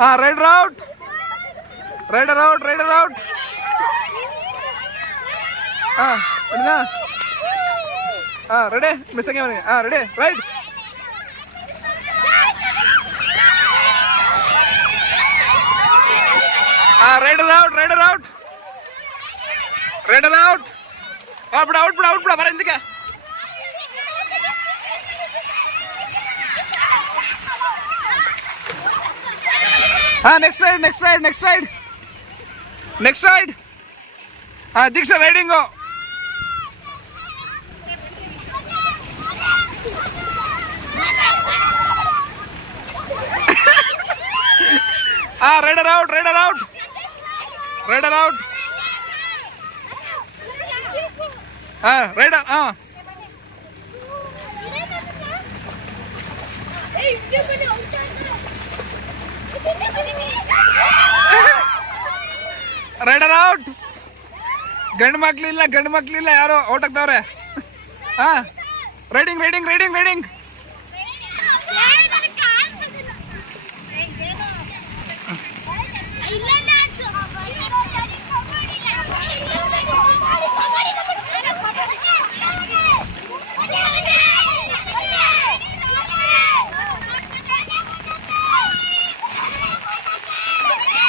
ஆ rider out rider out rider out ஆ அப்படிதான் ஆ ready miss எங்கே வருங்க ஆ ரெடி ரைட் ஆ rider out rider out rider out அப்படி அவுட் பட அவுட் பட வர இருந்துக்க ಹಾ next raid next raid next raid next raid ಹಾ ದೀಕ್ಷಾ ರೈಡಿಂಗು ಹಾ raider out raider out raider out ಹಾ ರೈಡರ್ ಹಾ ರೈಡರ್ ಔಟ್ ಗಂಡು ಮಕ್ಳಿಲ್ಲ ಗಂಡು ಮಕ್ಳಿಲ್ಲ ಯಾರು ಔಟ್ ಆಗ್ತಾವ್ರೆ ಹಾ ರೈಡಿಂಗ್ ರೈಡಿಂಗ್ ರೈಡಿಂಗ್ ರೈಡಿಂಗ್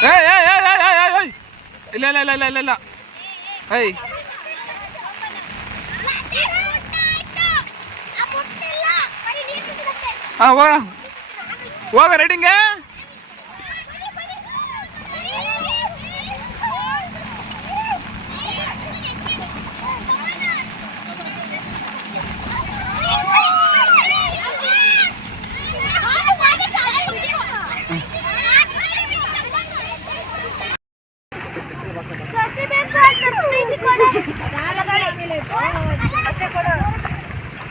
ಏ ಏಯ್ ಇಲ್ಲ ಇಲ್ಲ ಇಲ್ಲ ಇಲ್ಲ ಇಲ್ಲ. ಇಲ್ಲ ಏಯ್ ಹಾ ಹೋಗ. ಹೋಗ ರೈಡಿಂಗ್.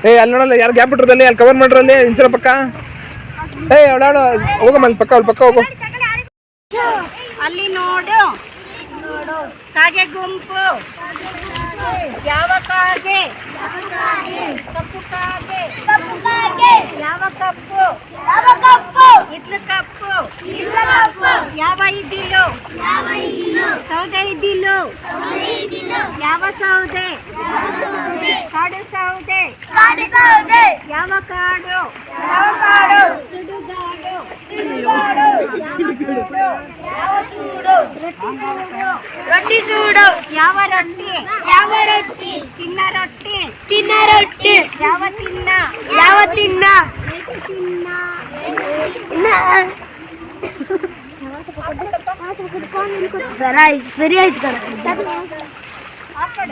ಏಯ್ ಅಲ್ಲಿ ನೋಡಲ್ಲ ಯಾರು ಗ್ಯಾಪ್ ಬಿಟ್ರಲ್ಲಿ ಅಲ್ಲಿ ಕವರ್ ಮಾಡ್ರಲ್ಲಿ ಇಂಚರ ಪಕ್ಕ? ಏಯ್ ಅವಳಾಡು ಹೋಗಮ್ಮ ಅಲ್ಲಿ ಪಕ್ಕ ಅಲ್ಲಿ ಪಕ್ಕ ಹೋಗು. ಅಲ್ಲಿ ನೋಡು. ನೋಡು ಕಾಗೆ ಗುಂಪು. ಯಾವ ಕಾಗೆ? ಕಪ್ಪು ಕಾಗೆ. ಕಪ್ಪು? ಕಾಗೆ ಯಾವ ಕಪ್ಪು. ಯಾವ ಕಪ್ಪು. ಯಾವ ಇದ್ದಿಲು ಸೌದೆ ಇದ್ದಿಲು ಯಾವ ಸೌದೆ ಕಾಡು ಸೌದೆ ಯಾವ ಕಾಡು ಸುಡುಗಾಡು ರೊಟ್ಟಿ ಸೂಡು ಯಾವ ರೊಟ್ಟಿ ಯಾವ ರೊಟ್ಟಿ ತಿನ್ನ ರೊಟ್ಟಿ ತಿನ್ನ ರೊಟ್ಟಿ ಯಾವ ತಿನ್ನ ಯಾವ ತಿನ್ನ ತಿನ್ನ ಸರ ಸರಿ ಆಯ್ತು అక్కడ